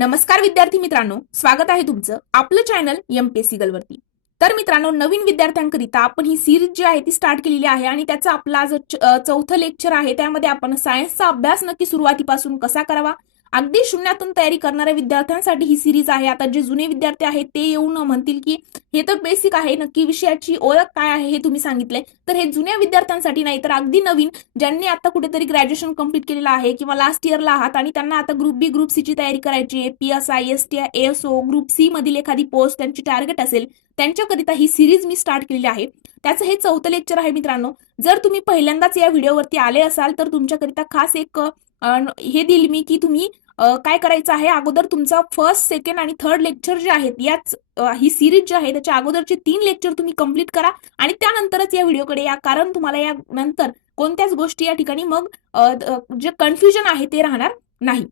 नमस्कार विद्यार्थी मित्रांनो स्वागत आहे तुमचं आपलं चॅनल एमपीएससी वरती. तर मित्रांनो नवीन विद्यार्थ्यांकरिता आपण ही सिरीज जी आहे ती स्टार्ट केलेली आहे आणि त्याचा आपला जो चौथं लेक्चर आहे त्यामध्ये आपण सायन्सचा अभ्यास नक्की सुरुवातीपासून कसा करावा अगदी शून्यातून तयारी करणाऱ्या विद्यार्थ्यांसाठी ही सिरीज आहे. आता जे जुने विद्यार्थी आहेत ते येऊन म्हणतील की हे तर बेसिक आहे. नक्की विषयाची ओळख काय आहे हे तुम्ही सांगितलंय. तर हे जुन्या विद्यार्थ्यांसाठी नाही तर अगदी नवीन ज्यांनी आता कुठेतरी ग्रॅज्युएशन कंप्लीट केलेलं आहे किंवा लास्ट इयरला आहात आणि त्यांना आता ग्रुप बी ग्रुप सी ची तयारी करायची आहे. P S I S T SO group C मधील एखादी पोस्ट त्यांची टार्गेट असेल त्यांच्याकरिता ही सिरीज मी स्टार्ट केलेली आहे. त्याचं हे चौथं लेक्चर आहे मित्रांनो. जर तुम्ही पहिल्यांदाच या व्हिडिओवरती आले असाल तर तुमच्याकरिता खास एक हे दिल मी की तुम्ही काय करायचं आहे? अगोदर तुमचा फर्स्ट सेकंड आणि थर्ड लेक्चर जे आहेत याच ही सिरीज जी आहे त्याच्या अगोदरचे तीन लेक्चर तुम्ही कंप्लीट करा आणि त्यानंतरच या व्हिडिओकडे या. कारण तुम्हाला या नंतर कोणत्याच गोष्टी या ठिकाणी मग जे कन्फ्युजन आहे ते राहणार नाही.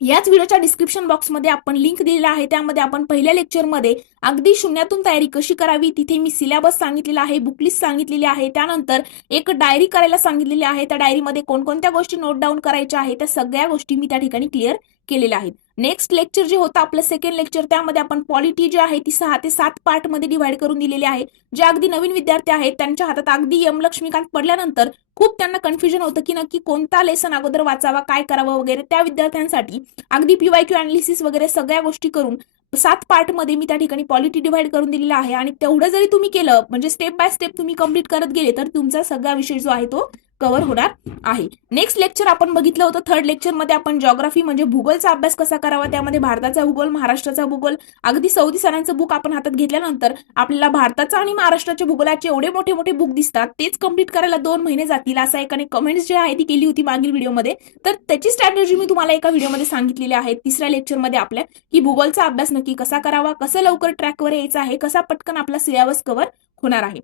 याच व्हिडिओच्या डिस्क्रिप्शन बॉक्समध्ये आपण लिंक दिलेला आहे. त्यामध्ये आपण पहिल्या लेक्चरमध्ये अगदी शून्यातून तयारी कशी करावी तिथे मी सिलेबस सांगितलेला आहे बुकलिस्ट सांगितलेली आहे. त्यानंतर एक डायरी करायला सांगितलेली आहे. त्या डायरीमध्ये कोणकोणत्या गोष्टी नोट डाऊन करायच्या आहेत त्या सगळ्या गोष्टी मी त्या ठिकाणी क्लिअर केलेल्या आहेत. नेक्स्ट लेक्चर जे होतं आपलं सेकंड लेक्चर त्यामध्ये आपण पॉलिटी जी आहे ती सहा ते सात पार्टमध्ये डिव्हाइड करून दिलेली आहे. जे अगदी नवीन विद्यार्थी आहेत त्यांच्या हातात अगदी यम लक्ष्मीकांत पडल्यानंतर खूप त्यांना कन्फ्युजन होतं की नक्की कोणता लेसन अगोदर वाचावा काय करावं वगैरे. त्या विद्यार्थ्यांसाठी अगदी पीवाय क्यू अनालिसिस वगैरे सगळ्या गोष्टी करून सात पार्टमध्ये मी त्या ठिकाणी पॉलिटी डिव्हाइड करून दिलेला आहे. आणि तेवढं जरी तुम्ही केलं म्हणजे स्टेप बाय स्टेप तुम्ही कंप्लीट करत गेले तर तुमचा सगळा विषय जो आहे तो कव्हर होणार आहे. नेक्स्ट लेक्चर आपण बघितलं होतं. थर्ड लेक्चरमध्ये आपण जॉग्राफी म्हणजे भूगोलचा अभ्यास कसा करावा त्यामध्ये भारताचा भूगोल महाराष्ट्राचा भूगोल अगदी सौदी सरांचं बुक आपण हातात घेतल्यानंतर आपल्याला भारताचा आणि महाराष्ट्राच्या भूगोलाचे एवढे मोठे मोठे बुक दिसतात. तेच कंप्लीट करायला दोन महिने जातील असा एकाने कमेंट्स जे आहे ती केली होती मागील व्हिडिओमध्ये तर त्याची स्ट्रॅटेजी मी तुम्हाला एका व्हिडिओमध्ये सांगितलेली आहे तिसऱ्या लेक्चरमध्ये आपल्या की भूगोलचा अभ्यास नक्की कसा करावा कसं लवकर ट्रॅकवर यायचं आहे कसा पटकन आपला सिलेबस कव्हर होणार आहे.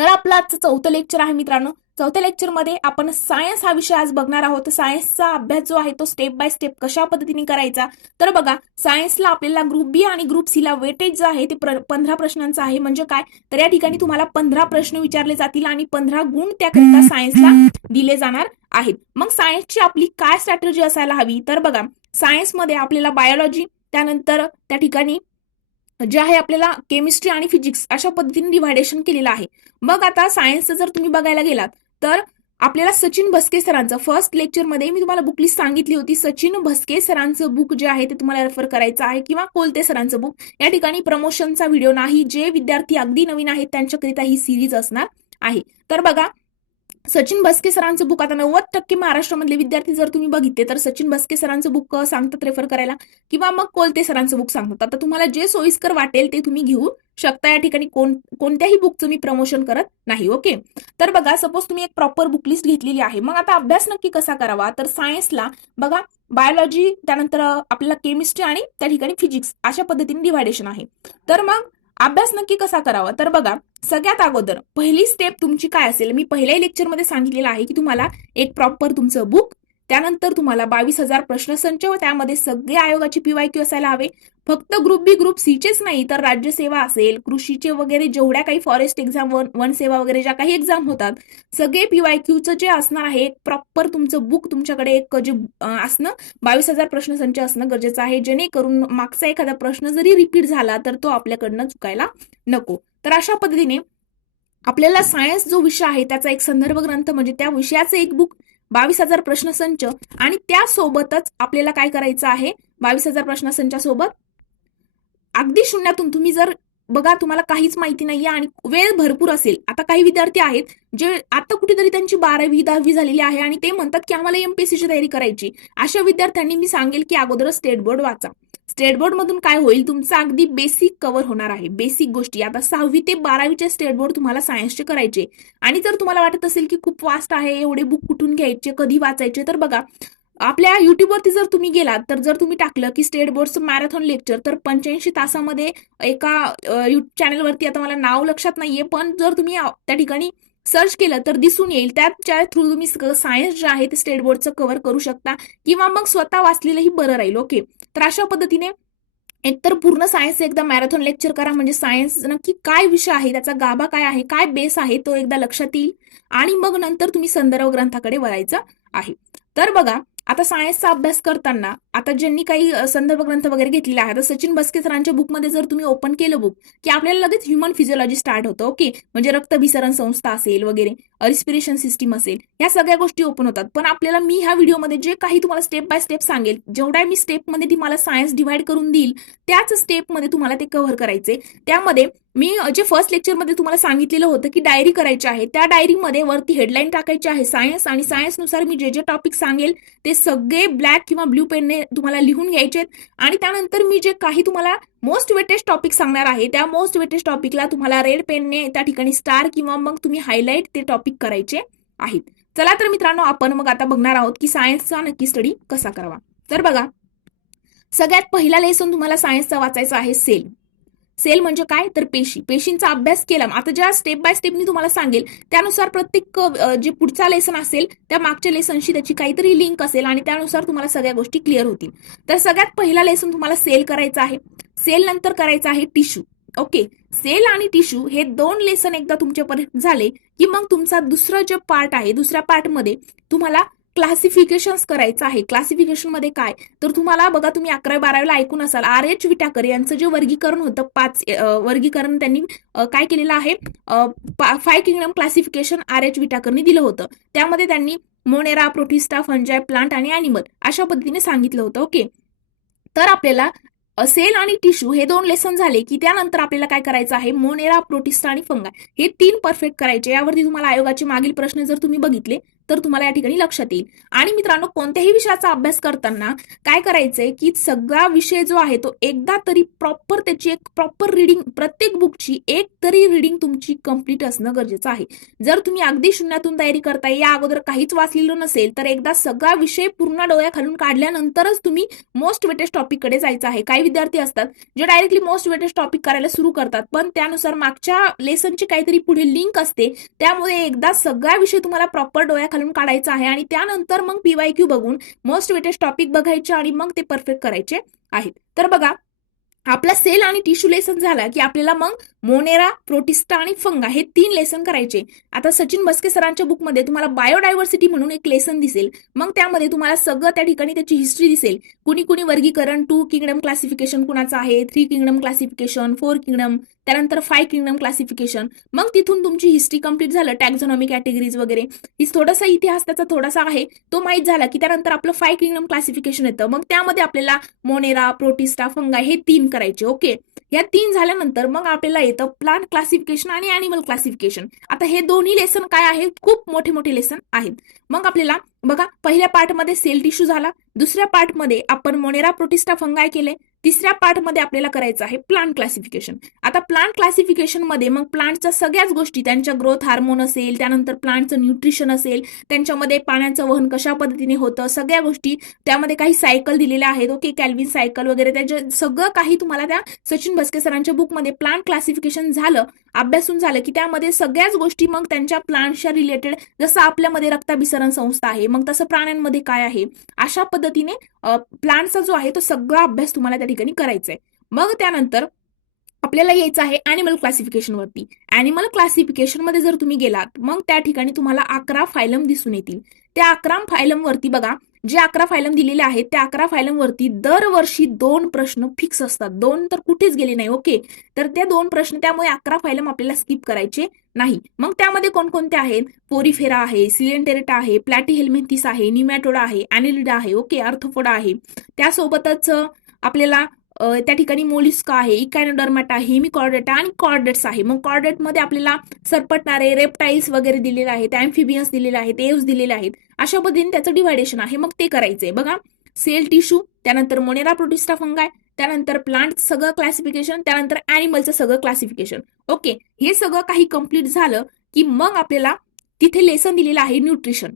तर आपलं आजचं चौथं लेक्चर आहे मित्रांनो. चौथ्या लेक्चरमध्ये आपण सायन्स हा विषय आज बघणार आहोत. सायन्सचा अभ्यास जो आहे तो स्टेप बाय स्टेप कशा पद्धतीने करायचा? तर बघा सायन्सला आपल्याला ग्रुप बी आणि ग्रुप सी ला वेटेज जो आहे ते पंधरा प्रश्नांचं आहे. म्हणजे काय? तर या ठिकाणी तुम्हाला पंधरा प्रश्न विचारले जातील आणि पंधरा गुण त्याकरिता सायन्सला दिले जाणार आहेत. मग सायन्सची आपली काय स्ट्रॅटेजी असायला हवी? तर बघा सायन्समध्ये आपल्याला बायोलॉजी त्यानंतर त्या ठिकाणी जे आहे आपल्याला केमिस्ट्री आणि फिजिक्स अशा पद्धतीने डिव्हायडेशन केलेलं आहे. मग आता सायन्सचं जर तुम्ही बघायला गेलात तर आपल्याला सचिन भस्के सरांचं फर्स्ट लेक्चरमध्ये मी तुम्हाला बुक लिस्ट सांगितली होती. सचिन भस्के सरांचं बुक जे आहे ते तुम्हाला रेफर करायचं आहे किंवा कोलते सरांचं बुक या ठिकाणी प्रमोशनचा व्हिडिओ नाही जे विद्यार्थी अगदी नवीन आहेत त्यांच्याकरिता ही सिरीज असणार आहे. तर बघा सचिन बस्के सरांचं बुक आता नव्वद टक्के महाराष्ट्रामधले विद्यार्थी जर तुम्ही बघितले तर सचिन बस्के सरांचं बुक सांगतात रेफर करायला. किंवा मग कोलते सरांचं बुक सांगतात. आता तुम्हाला जे सोयीस्कर वाटेल ते तुम्ही घेऊ शकता. या ठिकाणी कोण कोणत्याही बुकचं मी प्रमोशन करत नाही ओके तर बघा सपोज तुम्ही एक प्रॉपर बुक लिस्ट घेतलेली आहे. मग आता अभ्यास नक्की कसा करावा? तर सायन्सला बघा बायोलॉजी त्यानंतर आपल्याला केमिस्ट्री आणि त्या ठिकाणी फिजिक्स अशा पद्धतीने डिव्हायडेशन आहे. तर मग अभ्यास नक्की कसा करावा? तर बघा सगळ्यात अगोदर पहिली स्टेप तुमची काय असेल? मी पहिल्याही लेक्चरमध्ये सांगितलेलं आहे की तुम्हाला एक प्रॉपर तुमचं बुक त्यानंतर तुम्हाला बावीस हजार प्रश्नसंच व त्यामध्ये सगळे आयोगाची पीवाय क्यू असायला हवे. फक्त ग्रुप बी ग्रुप सीचेच नाही तर राज्यसेवा असेल कृषीचे वगैरे जेवढ्या काही फॉरेस्ट एक्झाम वन वन सेवा वगैरे ज्या काही एक्झाम होतात सगळे पीवाय क्यूचं जे असणार आहे प्रॉपर तुमचं बुक तुमच्याकडे एक जे असणं बावीस हजार प्रश्नसंच असणं गरजेचं आहे. जेणेकरून मागचा एखादा प्रश्न जरी रिपीट झाला तर तो आपल्याकडनं चुकायला नको. तर अशा पद्धतीने आपल्याला सायन्स जो विषय आहे त्याचा एक संदर्भ ग्रंथ म्हणजे त्या विषयाचं एक बुक बावीस हजार प्रश्नसंच आणि त्यासोबतच आपल्याला काय करायचं आहे बावीस हजार प्रश्नसंचासोबत अगदी शून्यातून तुम्ही जर बघा तुम्हाला काहीच माहिती नाहीये आणि वेळ भरपूर असेल. आता काही विद्यार्थी आहेत जे आता कुठेतरी त्यांची बारावी दहावी झालेली आहे आणि ते म्हणतात की आम्हाला एमपीएससीची तयारी करायची. अशा विद्यार्थ्यांनी मी सांगेल की अगोदर स्टेट बोर्ड वाचा. स्टेट बोर्ड मधून काय होईल तुमचा अगदी बेसिक कव्हर होणार आहे. बेसिक गोष्टी. आता सहावी ते बारावीचे स्टेट बोर्ड तुम्हाला सायन्सचे करायचे. आणि जर तुम्हाला वाटत असेल की खूप फास्ट आहे एवढे बुक कुठून घ्यायचे कधी वाचायचे तर बघा आपल्या युट्यूबवरती जर तुम्ही गेलात तर जर तुम्ही टाकलं की स्टेट बोर्डचं मॅरेथॉन लेक्चर तर पंच्याऐंशी तासामध्ये एका चॅनलवरती आता मला नाव लक्षात नाहीये पण जर तुम्ही त्या ठिकाणी सर्च केलं तर दिसून येईल. त्याच्या थ्रू तुम्ही सायन्स जे आहे ते स्टेट बोर्डचं कव्हर करू शकता. किंवा मग स्वतः वाचलेलंही बरं राहील. ओके तर अशा पद्धतीने एकतर पूर्ण सायन्स एकदा मॅरेथॉन लेक्चर करा. म्हणजे सायन्स नक्की काय विषय आहे? त्याचा गाभा काय आहे? काय बेस आहे? तो एकदा लक्षात येईल. आणि मग नंतर तुम्ही संदर्भ ग्रंथाकडे वळायचं आहे. तर बघा आता सायन्सचा अभ्यास करताना आता ज्यांनी काही संदर्भ ग्रंथ वगैरे घेतलेले आहे आता सचिन बस्के सरांच्या बुकमध्ये जर तुम्ही ओपन केलं बुक की आपल्याला लगेच ह्युमन फिजिओलॉजी स्टार्ट होतं ओके म्हणजे रक्तभिसरण संस्था असेल वगैरे रिस्पिरेशन सिस्टीम असेल या सगळ्या गोष्टी ओपन होतात. पण आपल्याला मी ह्या व्हिडिओमध्ये जे काही तुम्हाला स्टेप बाय स्टेप सांगेल जेवढ्या मी स्टेपमध्ये तुम्हाला सायन्स डिव्हाइड करून देईल त्याच स्टेपमध्ये तुम्हाला ते कव्हर करायचे त्यामध्ये मी जे फर्स्ट लेक्चरमध्ये तुम्हाला सांगितलेलं होतं की डायरी करायची आहे त्या डायरीमध्ये वरती हेडलाईन टाकायची आहे सायन्स आणि सायन्सनुसार मी जे जे टॉपिक सांगेल ते सगळे ब्लॅक किंवा ब्ल्यू पेनने तुम्हाला लिहून घ्यायचे आहेत. आणि त्यानंतर मी जे काही तुम्हाला मोस्ट वेटेस्ट टॉपिक सांगणार आहे त्या मोस्ट वेटेस्ट टॉपिकला तुम्हाला रेड पेनने त्या ठिकाणी स्टार किंवा मग तुम्ही हायलाईट ते टॉपिक करायचे आहेत. चला तर मित्रांनो आपण मग आता बघणार आहोत की सायन्सचा नक्की स्टडी कसा करावा. तर बघा सगळ्यात पहिला लेसन तुम्हाला सायन्सचा वाचायचा आहे सेल सेल म्हणजे काय? तर पेशी. पेशींचा अभ्यास केला. आता ज्या स्टेप बाय स्टेप मी तुम्हाला सांगेल त्यानुसार प्रत्येक जे पुढचा लेसन असेल त्या मागच्या लेसनशी त्याची काहीतरी लिंक असेल आणि त्यानुसार तुम्हाला सगळ्या गोष्टी क्लिअर होतील. तर सगळ्यात पहिला लेसन तुम्हाला सेल करायचा आहे. सेल नंतर करायचं आहे टिश्यू ओके सेल आणि टिश्यू हे दोन लेसन एकदा तुमच्यापर्यंत झाले की मग तुमचा दुसरं जे पार्ट आहे दुसऱ्या पार्टमध्ये तुम्हाला क्लासिफिकेशन करायचं आहे. क्लासिफिकेशनमध्ये काय? तर तुम्हाला बघा तुम्ही अकरावी बारावीला ऐकून असाल. आर. एच. विटाकर यांचं जे वर्गीकरण होतं पाच वर्गीकरण त्यांनी काय केलेलं आहे? Five kingdom classification R. H. विटाकरनी दिलं होतं. त्यामध्ये त्यांनी मोनेरा प्रोटिस्टा फंजाय प्लांट आणि अॅनिमल अशा पद्धतीने सांगितलं होतं. ओके? तर आपल्याला सेल आणि टिश्यू हे दोन लेसन झाले की त्यानंतर आपल्याला काय करायचं आहे? मोनेरा प्रोटिस्टा आणि फंगाय हे तीन परफेक्ट करायचे. यावरती तुम्हाला आयोगाचे मागील प्रश्न जर तुम्ही बघितले तर तुम्हाला या ठिकाणी लक्षात येईल. आणि मित्रांनो कोणत्याही विषयाचा अभ्यास करताना काय करायचंय की सगळा विषय जो आहे तो एकदा तरी प्रॉपर त्याची एक प्रॉपर रिडिंग प्रत्येक बुकची एक तरी रिडिंग तुमची कंप्लीट असणं गरजेचं आहे. जर तुम्ही अगदी शून्यातून तयारी करताय या अगोदर काहीच वाचलेलं नसेल तर एकदा सगळा विषय पूर्ण डोळ्याखालून काढल्यानंतरच तुम्ही मोस्ट वेटेज टॉपिककडे जायचं आहे. काही विद्यार्थी असतात जे डायरेक्टली मोस्ट वेटेस्ट टॉपिक करायला सुरू करतात पण त्यानुसार मागच्या लेसनची काहीतरी पुढे लिंक असते. त्यामुळे एकदा सगळा विषय तुम्हाला प्रॉपर घालून काढायचं आहे आणि त्यानंतर मग पीवाय क्यू बघून मोस्ट वेटेस्ट टॉपिक बघायचे आणि मग ते परफेक्ट करायचे आहेत. तर बघा आपला सेल आणि टिश्यू लेसन झाला की आपल्याला मग मोनेरा प्रोटिस्टा आणि फंगा हे तीन लेसन करायचे. आता सचिन बस्के सरांच्या बुकमध्ये तुम्हाला बायोडायव्हर्सिटी म्हणून एक लेसन दिसेल. मग त्यामध्ये तुम्हाला सगळं त्या ठिकाणी त्याची हिस्ट्री दिसेल. कुणी कुणी वर्गीकरण टू किंगडम क्लासिफिकेशन कुणाचं आहे three kingdom classification four kingdom त्यानंतर फाय किंगडम क्लासिफिकेशन मग तिथून तुमची हिस्ट्री कंप्लीट झालं टॅक्झॉनॉमी कॅटेगरीज वगैरे. ही थोडासा इतिहास त्याचा थोडासा आहे तो माहीत झाला की त्यानंतर आपलं फाय किंगडम क्लासिफिकेशन येतं. मग त्यामध्ये आपल्याला मोनेरा प्रोटिस्टा फंगा हे तीन करायचे ओके या तीन झाल्यानंतर मग आपल्याला येतं. प्लांट क्लासिफिकेशन आणि अॅनिमल क्लासिफिकेशन आता हे दोन्ही लेसन काय आहेत खूप मोठे मोठे लेसन आहेत. मग आपल्याला बघा पहिल्या पार्टमध्ये सेल टिश्यू झाला. दुसऱ्या पार्टमध्ये आपण मोनेरा प्रोटिस्टा फंगाय केले. तिसऱ्या पार्टमध्ये आपल्याला करायचं आहे प्लांट क्लासिफिकेशन आता प्लांट क्लासिफिकेशनमध्ये मग प्लांटच्या सगळ्याच गोष्टी त्यांच्या ग्रोथ हार्मोन असेल त्यानंतर प्लांटचं न्यूट्रिशन असेल त्यांच्यामध्ये पाण्याचं वहन कशा पद्धतीने होतं सगळ्या गोष्टी त्यामध्ये काही सायकल दिलेल्या आहेत. ओके कॅल्विन सायकल वगैरे त्याचे सगळं काही तुम्हाला त्या सचिन भस्के सरांच्या बुकमध्ये प्लांट क्लासिफिकेशन झालं. अभ्यासून झालं की त्यामध्ये सगळ्याच गोष्टी मग त्यांच्या प्लांटच्या रिलेटेड जसं आपल्यामध्ये रक्ताभिसरण संस्था आहे मग तसं प्राण्यांमध्ये काय आहे? अशा पद्धतीने प्लांटचा जो आहे तो सगळा अभ्यास तुम्हाला त्या ठिकाणी करायचा आहे मग त्यानंतर आपल्याला यायचं आहे अॅनिमल क्लासिफिकेशन वरती. अॅनिमल क्लासिफिकेशनमध्ये जर तुम्ही गेलात मग त्या ठिकाणी तुम्हाला अकरा फायलम दिसून येतील. त्या अकरा फायलम वरती बघा जे अकरा फायलम दिलेले आहेत त्या अकरा फायलम वरती दरवर्षी दोन प्रश्न फिक्स असतात. दोन तर कुठेच गेले नाही ओके तर ते दोन प्रश्न त्यामुळे अकरा फायलम आपल्याला स्किप करायचे नाही. मग त्यामध्ये कोणकोणते आहेत? पोरीफेरा आहे सिलेंटेरेटा आहे प्लॅटी हेल्मेथिस आहे निमॅटोडा आहे अॅनिलिडा आहे ओके अर्थोफोडा आहे. त्यासोबतच आपल्याला त्या ठिकाणी मोलिस्का आहे इकॅनोडर्माटा हेमिकॉर्डेटा आणि कॉर्डेट्स आहे. मग कॉर्डेटमध्ये आपल्याला सरपटणारे रेप्टाईल्स वगैरे दिलेले आहेत अँफिबियन्स दिलेले आहेत एव्स दिलेले आहेत. अशा पद्धतीने त्याचं डिव्हायडेशन आहे. मग ते करायचंय बघा सेल टिश्यू त्यानंतर मोनेरा प्रोटिस्टा फंगाय त्यानंतर प्लांट सगळं क्लासिफिकेशन त्यानंतर अॅनिमलचं सगळं क्लासिफिकेशन. ओके हे सगळं काही कंप्लीट झालं की मग आपल्याला तिथे लेसन दिलेलं आहे न्यूट्रिशन.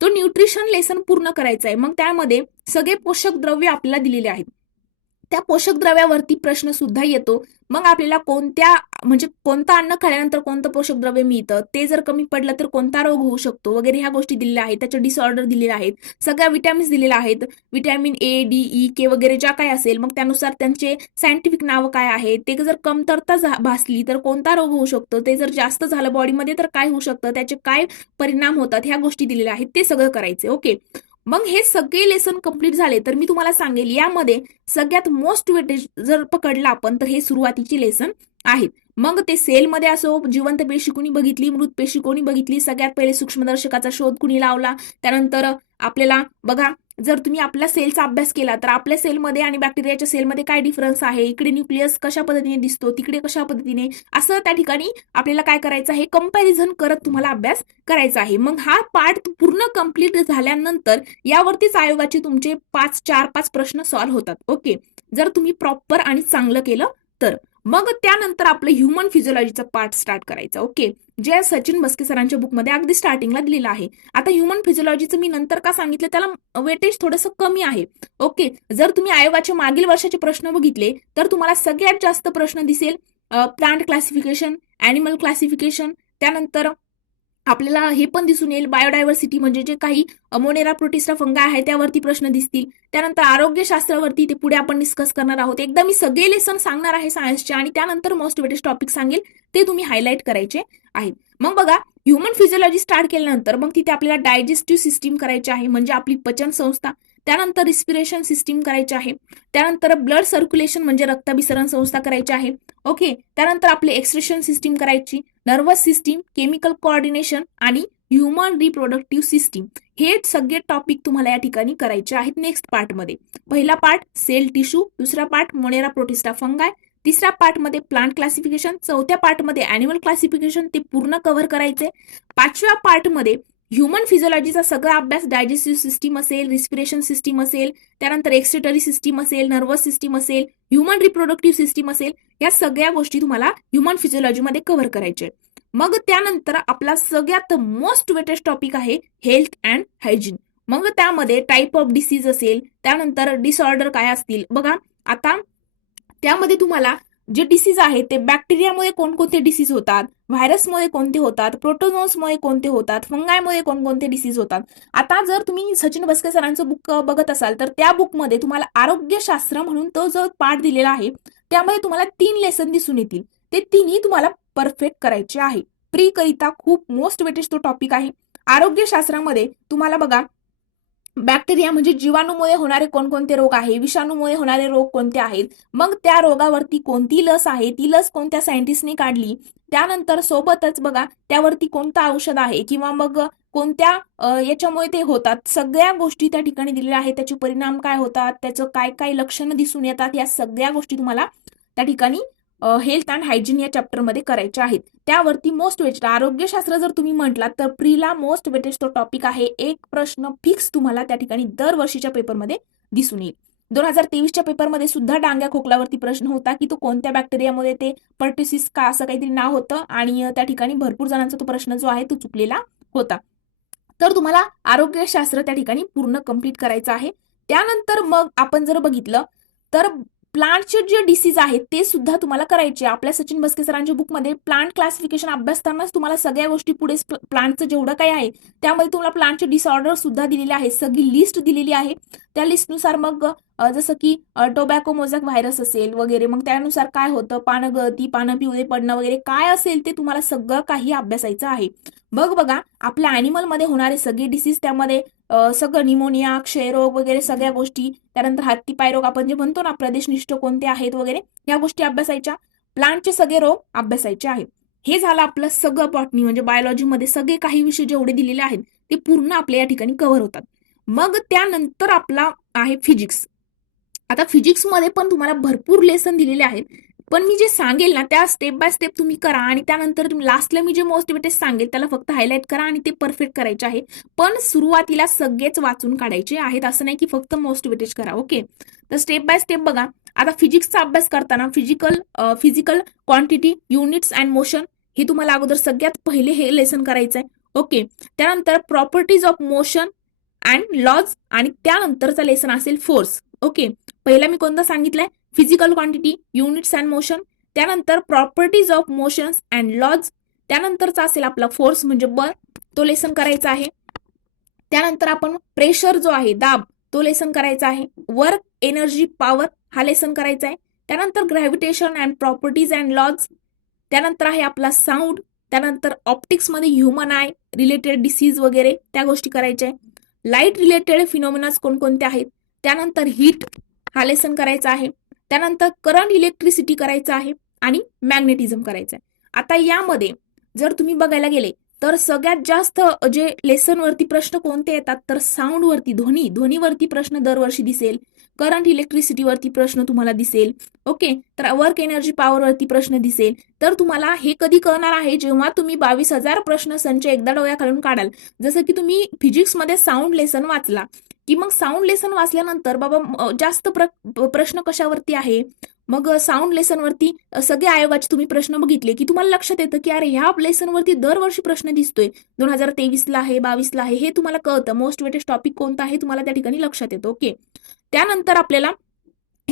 तो न्यूट्रिशन लेसन पूर्ण करायचा आहे. मग त्यामध्ये सगळे पोषक द्रव्य आपल्याला दिलेले आहेत. त्या पोषक द्रव्यावरती प्रश्न सुद्धा येतो. मग आपल्याला कोणत्या म्हणजे कोणतं अन्न खाल्यानंतर कोणतं पोषक द्रव्य मिळतं? ते जर कमी पडलं तर कोणता रोग होऊ शकतो? वगैरे ह्या गोष्टी दिलेल्या आहेत. त्याचे डिसऑर्डर दिलेले आहेत. सगळ्या विटॅमिन्स दिलेल्या आहेत. Vitamin A D E K वगैरे ज्या काय असेल मग त्यानुसार त्यांचे सायंटिफिक नावं काय आहेत? ते जर कमतरता भासली तर कोणता रोग होऊ शकतो? ते जर जास्त झालं बॉडीमध्ये तर काय होऊ शकतं? त्याचे काय परिणाम होतात? ह्या गोष्टी दिलेल्या आहेत. ते सगळं करायचे ओके मग हे सगळे लेसन कंप्लीट झाले तर मी तुम्हाला सांगेल यामध्ये सगळ्यात मोस्ट वेटेज जर पकडला आपण तर हे सुरुवातीचे लेसन आहेत. मग ते सेलमध्ये असो जिवंत पेशी कोणी बघितली मृत पेशी कोणी बघितली सगळ्यात पहिले सूक्ष्मदर्शकाचा शोध कुणी लावला त्यानंतर आपल्याला बघा जर तुम्ही आपल्या सेलचा अभ्यास केला तर आपल्या सेलमध्ये आणि बॅक्टेरियाच्या सेलमध्ये काय डिफरन्स आहे? इकडे न्यूक्लियस कशा पद्धतीने दिसतो? तिकडे कशा पद्धतीने? असं त्या ठिकाणी आपल्याला काय करायचं आहे? कंपॅरिझन करत तुम्हाला अभ्यास करायचा आहे. मग हा पार्ट पूर्ण कंप्लीट झाल्यानंतर यावरतीच आयोगाचे तुमचे पाच चार पाच प्रश्न सॉल्व्ह होतात. ओके जर तुम्ही प्रॉपर आणि चांगलं केलं तर. मग त्यानंतर आपलं ह्युमन फिजिओलॉजीचा पार्ट स्टार्ट करायचा ओके जे सचिन बस्के सरांच्या बुकमध्ये अगदी स्टार्टिंगला दिलेलं आहे. आता ह्युमन फिजिओलॉजीचं मी नंतर का सांगितलं त्याला वेटेज थोडंसं कमी आहे ओके जर तुम्ही आयोगाचे मागील वर्षाचे प्रश्न बघितले तर तुम्हाला सगळ्यात जास्त प्रश्न दिसेल प्लांट क्लासिफिकेशन अॅनिमल क्लासिफिकेशन त्यानंतर आपल्याला हे पण दिसून येईल. बायोडायव्हर्सिटी म्हणजे जे काही अमोनेरा प्रोटिस्टा फंगा आहे त्यावरती प्रश्न दिसतील. त्यानंतर आरोग्यशास्त्रावरती ते पुढे आपण डिस्कस करणार आहोत. एकदा मी सगळे लेसन सांगणार आहे सायन्सचे आणि त्यानंतर मोस्ट वेटेस्ट टॉपिक सांगेल ते तुम्ही हायलाईट करायचे आहेत. मग बघा ह्युमन फिजिओलॉजी स्टार्ट केल्यानंतर मग तिथे आपल्याला डायजेस्टिव्ह सिस्टीम करायची आहे म्हणजे आपली पचन संस्था. त्यानंतर रिस्पिरेशन सिस्टीम करायची आहे. त्यानंतर ब्लड सर्क्युलेशन म्हणजे रक्ताभिसरण संस्था करायची आहे. ओके त्यानंतर आपले एक्सप्रेशन सिस्टीम करायची. नर्वस सिस्टीम केमिकल कोऑर्डिनेशन आणि ह्युमन रिप्रोडक्टिव्ह सिस्टीम हे सगळे टॉपिक तुम्हाला या ठिकाणी करायचे आहेत नेक्स्ट पार्टमध्ये पहिला पार्ट सेल टिश्यू दुसरा पार्ट मोनेरा प्रोटिस्टा फंगाय तिसऱ्या पार्टमध्ये प्लांट क्लासिफिकेशन चौथ्या पार्टमध्ये अॅनिमल क्लासिफिकेशन ते पूर्ण कव्हर करायचे. पाचव्या पार्टमध्ये ह्युमन फिजिओलॉजीचा सगळा अभ्यास डायजेस्टिव्ह सिस्टीम असेल रिस्पिरेशन सिस्टीम असेल त्यानंतर एक्सेटरी सिस्टीम असेल नर्वस सिस्टीम असेल ह्युमन रिप्रोडक्टिव्ह सिस्टीम असेल या सगळ्या गोष्टी तुम्हाला ह्युमन फिजिओलॉजीमध्ये कव्हर करायचे मग त्यानंतर आपला सगळ्यात मोस्ट वेटेस्ट टॉपिक आहे हेल्थ अँड हायजीन मग त्यामध्ये टाईप ऑफ डिसीज असेल त्यानंतर डिसऑर्डर काय असतील? बघा आता त्यामध्ये तुम्हाला जे डिसीज आहेत ते बॅक्टेरियामुळे कोणकोणते डिसीज होतात व्हायरसमुळे कोणते होतात प्रोटोनोसमुळे कोणते होतात फंगायमुळे कोणकोणते डिसीज होतात. आता जर तुम्ही सचिन बसके सरांचं बुक बघत असाल तर त्या बुकमध्ये तुम्हाला आरोग्यशास्त्र म्हणून तो जो पाठ दिलेला आहे त्यामध्ये तुम्हाला तीन लेसन दिसून येतील. ते तिन्ही तुम्हाला परफेक्ट करायचे आहे. प्री करिता खूप मोस्ट वेटेज तो टॉपिक आहे. आरोग्यशास्त्रामध्ये तुम्हाला बघा बॅक्टेरिया म्हणजे जीवाणूमुळे होणारे कोणकोणते रोग आहे? विषाणूमुळे होणारे रोग कोणते आहेत? मग त्या रोगावरती कोणती लस आहे? ती लस कोणत्या सायंटिस्टने काढली? त्यानंतर सोबतच बघा त्यावरती कोणतं औषध आहे? किंवा मग कोणत्या याच्यामुळे ते होतात? सगळ्या गोष्टी त्या ठिकाणी दिलेल्या आहेत. त्याचे परिणाम काय होतात? त्याचं काय काय लक्षणं दिसून येतात? या सगळ्या गोष्टी तुम्हाला त्या ठिकाणी हेल्थ अँड हायजीन या चॅप्टरमध्ये करायच्या आहेत. त्यावरती मोस्ट वेटेड आरोग्यशास्त्र जर तुम्ही म्हटलात तर प्रीला मोस्ट वेटेज तो टॉपिक आहे. एक प्रश्न फिक्स तुम्हाला त्या ठिकाणी दरवर्षीच्या पेपरमध्ये दिसून येईल. दोन हजार तेवीसच्या पेपरमध्ये सुद्धा डांग्या खोकलावरती प्रश्न होता की तो कोणत्या बॅक्टेरियामध्ये ते पर्टिसिस का असं काहीतरी नाव होतं आणि त्या ठिकाणी भरपूर जणांचा तो प्रश्न जो आहे तो चुकलेला होता. तर तुम्हाला आरोग्यशास्त्र त्या ठिकाणी पूर्ण कंप्लीट करायचं आहे. त्यानंतर मग आपण जर बघितलं तर प्लांटचे जे डिसीज आहेत ते सुद्धा तुम्हाला करायचे. आपल्या सचिन बस्के सरांच्या बुकमध्ये प्लांट क्लासिफिकेशन अभ्यासतानाच तुम्हाला सगळ्या गोष्टी पुढे प्लांटचं जेवढं काही आहे त्यामध्ये तुम्हाला प्लांटचे डिसऑर्डर सुद्धा दिलेले आहे सगळी लिस्ट दिलेली आहे. त्या लिस्टनुसार मग जसं की टोबॅको मोझॅक व्हायरस असेल वगैरे मग त्यानुसार काय होतं? पानं गळती पानं पिवळे पडणं वगैरे काय असेल ते तुम्हाला सगळं काही अभ्यासायचं आहे. बघ बघा आपल्या अॅनिमलमध्ये होणारे सगळे डिसीज त्यामध्ये सगळं निमोनिया क्षयरोग वगैरे सगळ्या गोष्टी त्यानंतर हत्ती रोग आपण जे म्हणतो ना प्रदेशनिष्ठ कोणते आहेत वगैरे या गोष्टी अभ्यासायच्या. प्लांटचे सगळे रोग अभ्यासायचे आहेत. हे झालं आपलं सगळं बॉटनी म्हणजे बायोलॉजीमध्ये सगळे काही विषय जेवढे दिलेले आहेत ते पूर्ण आपल्या या ठिकाणी कव्हर होतात. मग त्यानंतर आपला आहे फिजिक्स आता फिजिक्समध्ये पण तुम्हाला भरपूर लेसन दिलेले आहेत. पण मी जे सांगेल ना त्या स्टेप बाय स्टेप तुम्ही करा आणि त्यानंतर तुम्ही लास्टला मी जे मोस्ट वेटेज सांगेल त्याला फक्त हायलाईट करा आणि ते परफेक्ट करायचे आहे. पण सुरुवातीला सगळेच वाचून काढायचे आहेत. असं नाही की फक्त मोस्ट वेटेज करा ओके तर स्टेप बाय स्टेप बघा. आता फिजिक्सचा अभ्यास करताना physical physical quantity units and motion हे तुम्हाला अगोदर सगळ्यात पहिले हे लेसन करायचं आहे ओके त्यानंतर properties of motion and laws आणि त्यानंतरचा लेसन असेल फोर्स ओके पहिला मी कोणता सांगितलंय? Physical quantity units and motion त्यानंतर properties of motions and laws त्यानंतरचा असेल आपला फोर्स म्हणजे बल. तो लेसन करायचा आहे. त्यानंतर आपण प्रेशर जो आहे दाब तो लेसन करायचा आहे. वर्क एनर्जी पॉवर हा लेसन करायचा आहे. त्यानंतर gravitation and properties and laws त्यानंतर आहे आपला साऊंड त्यानंतर ऑप्टिक्समध्ये ह्युमन आय रिलेटेड डिसीज वगैरे त्या गोष्टी करायच्या आहे. लाइट रिलेटेड फिनोमिनाज कोणकोणते आहेत? त्यानंतर हीट हा लेसन करायचा आहे. त्यानंतर करंट इलेक्ट्रिसिटी करायचं आहे आणि मॅग्नेटिझम करायचं आहे आता यामध्ये जर तुम्ही बघायला गेले तर सगळ्यात जास्त जे लेसनवरती प्रश्न कोणते येतात तर साऊंडवरती ध्वनी. ध्वनीवरती प्रश्न दरवर्षी दिसेल. करंट इलेक्ट्रिसिटीवरती प्रश्न तुम्हाला दिसेल. ओके तर वर्क एनर्जी पॉवरवरती प्रश्न दिसेल. तर तुम्हाला हे कधी कळणार आहे जेव्हा तुम्ही बावीस हजार प्रश्न संच एकदा डोळ्या काढून काढाल. जसं की तुम्ही फिजिक्समध्ये साऊंड लेसन वाचला. की मग साऊंड लेसन वाचल्यानंतर बाबा जास्त प्र प्रश्न कशावरती आहे? मग साऊंड लेसनवरती सगळे आयोगाचे तुम्ही प्रश्न बघितले की तुम्हाला लक्षात येतं की अरे ह्या लेसनवरती दरवर्षी प्रश्न दिसतोय. दोन हजार तेवीसला आहे बावीसला आहे हे तुम्हाला कळतं. मोस्ट वेटेस्ट टॉपिक कोणता आहे तुम्हाला त्या ठिकाणी लक्षात येतं ओके त्यानंतर आपल्याला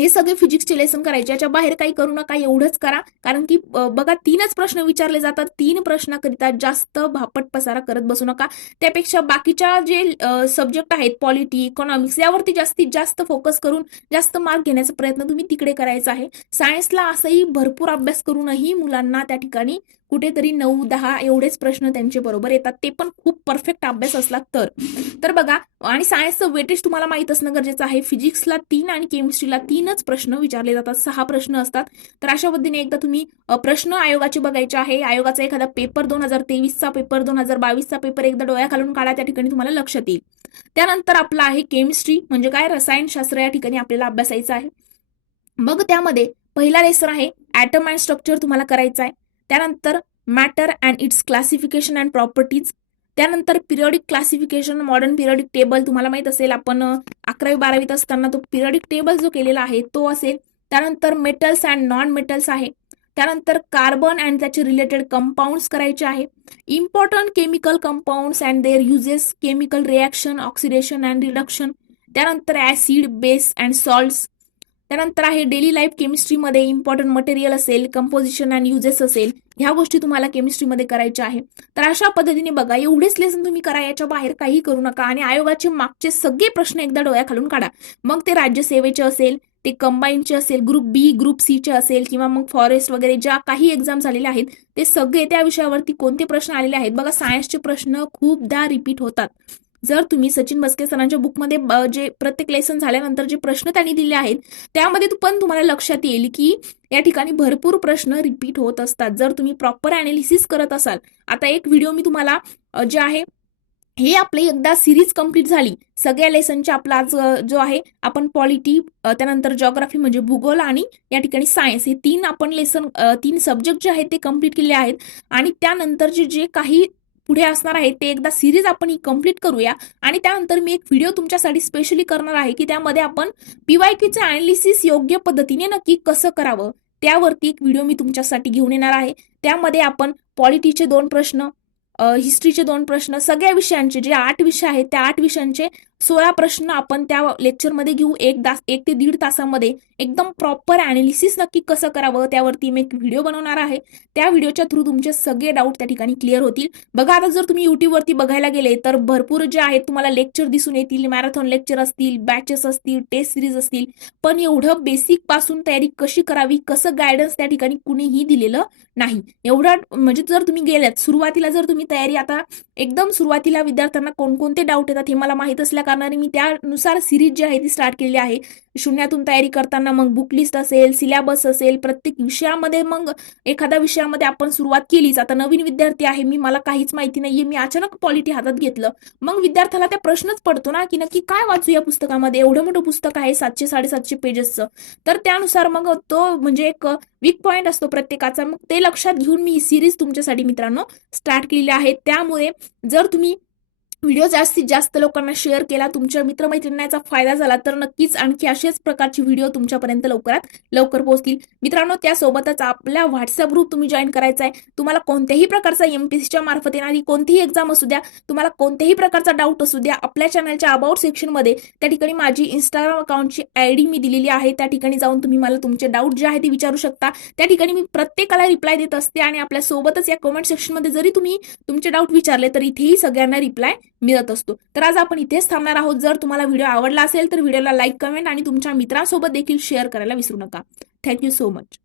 हे सगळे फिजिक्सचे लेसन करायचे. याच्या बाहेर काही करू नका एवढंच करा. कारण की बघा तीनच प्रश्न विचारले जातात. तीन प्रश्नाकरिता जास्त भापट पसारा करत बसू नका. त्यापेक्षा बाकीच्या जे सब्जेक्ट आहेत पॉलिटी इकॉनॉमिक्स यावरती जास्तीत जास्त फोकस करून जास्त मार्क घेण्याचा प्रयत्न तुम्ही तिकडे करायचा आहे. सायन्सला असंही भरपूर अभ्यास करूनही मुलांना त्या ठिकाणी कुठेतरी नऊ दहा एवढेच प्रश्न त्यांचे बरोबर येतात. ते पण खूप परफेक्ट अभ्यास असला तर. तर बघा आणि सायन्सचं वेटेज तुम्हाला माहीत असणं गरजेचं आहे. फिजिक्सला तीन आणि केमिस्ट्रीला तीनच प्रश्न विचारले जातात. सहा प्रश्न असतात. तर अशा पद्धतीने एकदा तुम्ही प्रश्न आयोगाचे बघायचे आहे. आयोगाचा एखादा पेपर दोन हजार तेवीसचा पेपर दोन हजार बावीसचा पेपर एकदा डोळ्या घालून काढा. त्या ठिकाणी तुम्हाला लक्षात येईल. त्यानंतर आपला आहे केमिस्ट्री म्हणजे काय? रसायनशास्त्र या ठिकाणी आपल्याला अभ्यासायचं आहे. मग त्यामध्ये पहिला लेसन आहे ॲटम अँड स्ट्रक्चर तुम्हाला करायचा आहे. त्यानंतर matter and its classification and properties त्यानंतर periodic classification modern periodic table तुम्हाला माहीत असेल आपण अकरावी बारावीत असताना तो पिरियडिक टेबल जो केलेला आहे तो असेल त्यानंतर मेटल्स अँड नॉन मेटल्स आहे. त्यानंतर कार्बन अँड त्याचे रिलेटेड कंपाऊंड्स करायचे आहे. Important chemical compounds and their uses chemical reaction oxidation and reduction त्यानंतर ऍसिड बेस अँड सॉल्ट्स त्यानंतर आहे डेली लाईफ केमिस्ट्रीमध्ये इम्पॉर्टंट मटेरियल असेल कंपोजिशन अँड युजेस असेल ह्या गोष्टी तुम्हाला केमिस्ट्रीमध्ये करायच्या आहे. तर अशा पद्धतीने बघा एवढेच लेसन तुम्ही करा याच्या बाहेर काही करू नका आणि आयोगाचे मागचे सगळे प्रश्न एकदा डोळ्याखालून काढा. मग ते राज्यसेवेचे असेल ते कंबाईनचे असेल ग्रुप बी ग्रुप सीचे असेल किंवा मग फॉरेस्ट वगैरे ज्या काही एक्झाम झालेले आहेत ते सगळे त्या विषयावरती कोणते प्रश्न आलेले आहेत? बघा सायन्सचे प्रश्न खूपदा रिपीट होतात. जर तुम्ही सचिन बसके सरांच्या बुकमध्ये ब- जे प्रत्येक लेसन झाल्यानंतर जे प्रश्न त्यांनी दिले आहेत त्यामध्ये पण तुम्हाला लक्षात येईल की या ठिकाणी भरपूर प्रश्न रिपीट होत असतात. जर तुम्ही प्रॉपर अनालिसिस करत असाल आता एक व्हिडिओ मी तुम्हाला जे आहे हे आपली एकदा सिरीज कंप्लीट झाली. सगळ्या लेसनच्या आपला आज जो आहे आपण पॉलिटी त्यानंतर जॉग्राफी म्हणजे भूगोल आणि या ठिकाणी सायन्स हे तीन आपण लेसन तीन सब्जेक्ट जे आहेत ते कंप्लीट केले आहेत. आणि त्यानंतरचे जे काही पुढे असणार आहे ते एकदा सिरीज आपण ही कंप्लीट करूया. आणि त्यानंतर मी एक व्हिडिओ तुमच्यासाठी स्पेशली करणार आहे की त्यामध्ये आपण पीवायक्यूचे अनालिसिस योग्य पद्धतीने नक्की कसं करावं त्यावरती एक व्हिडिओ मी तुमच्यासाठी घेऊन येणार आहे. त्यामध्ये आपण पॉलिटीचे दोन प्रश्न हिस्ट्रीचे दोन प्रश्न सगळ्या विषयांचे जे आठ विषय आहेत त्या आठ विषयांचे सोळा प्रश्न आपण त्या लेक्चरमध्ये घेऊ. एक तास एक ते दीड तासामध्ये एकदम प्रॉपर अनालिसिस नक्की कसं करावं त्यावरती मी एक व्हिडिओ बनवणार आहे. त्या व्हिडिओच्या थ्रू तुमचे सगळे डाऊट त्या ठिकाणी क्लिअर होतील. बघा आता जर तुम्ही युट्यूबवरती बघायला गेले तर भरपूर जे आहेत तुम्हाला लेक्चर दिसून येतील. मॅरेथॉन लेक्चर असतील बॅचेस असतील टेस्ट सिरीज असतील. पण एवढं बेसिकपासून तयारी कशी करावी कसं गायडन्स त्या ठिकाणी कुणीही दिलेलं नाही. एवढा म्हणजे जर तुम्ही गेल्यात सुरुवातीला जर तुम्ही तयारी आता एकदम सुरुवातीला विद्यार्थ्यांना कोणकोणते डाऊट येतात हे मला माहीत असल्या कारणाने मी त्यानुसार सिरीज जी आहे ती स्टार्ट केलेली आहे. शून्यातून तयारी करताना मग बुक लिस्ट असेल सिलेबस असेल प्रत्येक विषयामध्ये मग एखाद्या विषयामध्ये आपण सुरुवात केलीच. आता नवीन विद्यार्थी आहे मी मला काहीच माहिती नाहीये मी अचानक पॉलिटी हातात घेतलं. मग विद्यार्थ्याला त्या प्रश्नच पडतो ना की नक्की काय वाचू या पुस्तकामध्ये? एवढं मोठं पुस्तक आहे सातशे साडेसातशे पेजेसचं तर त्यानुसार मग तो म्हणजे एक वीक पॉईंट असतो प्रत्येकाचा. मग ते लक्षात घेऊन मी ही सिरीज तुमच्यासाठी मित्रांनो स्टार्ट केलेली आहे. त्यामुळे जर तुम्ही व्हिडिओ जास्तीत जास्त लोकांना शेअर केला तुमच्या मित्रमैत्रिणींचा फायदा झाला तर नक्कीच आणखी अशाच प्रकारची व्हिडिओ तुमच्यापर्यंत लवकरात लवकर पोहोचतील. मित्रांनो त्यासोबतच आपल्या व्हॉट्सअप ग्रुप तुम्ही जॉईन करायचा आहे. तुम्हाला कोणत्याही प्रकारचा एमपीसीच्या मार्फत येणारी कोणतीही एक्झाम असू द्या तुम्हाला कोणत्याही प्रकारचा डाऊट असू द्या आपल्या चॅनलच्या अबाउट सेक्शनमध्ये त्या ठिकाणी माझी इंस्टाग्राम अकाउंटची आय डी मी दिलेली आहे. त्या ठिकाणी जाऊन तुम्ही मला तुमचे डाऊट जे आहे ते विचारू शकता. त्या ठिकाणी मी प्रत्येकाला रिप्लाय देत असते आणि आपल्या सोबतच या कमेंट सेक्शनमध्ये जरी तुम्ही तुमचे डाऊट विचारले तर इथेही सगळ्यांना रिप्लाय मिळत असतो. तर आज आपण इथेच थांबणार आहोत. जर तुम्हाला व्हिडिओ आवडला असेल तर व्हिडिओला लाईक कमेंट आणि तुमच्या मित्रांसोबत देखील शेअर करायला विसरू नका. Thank you so much.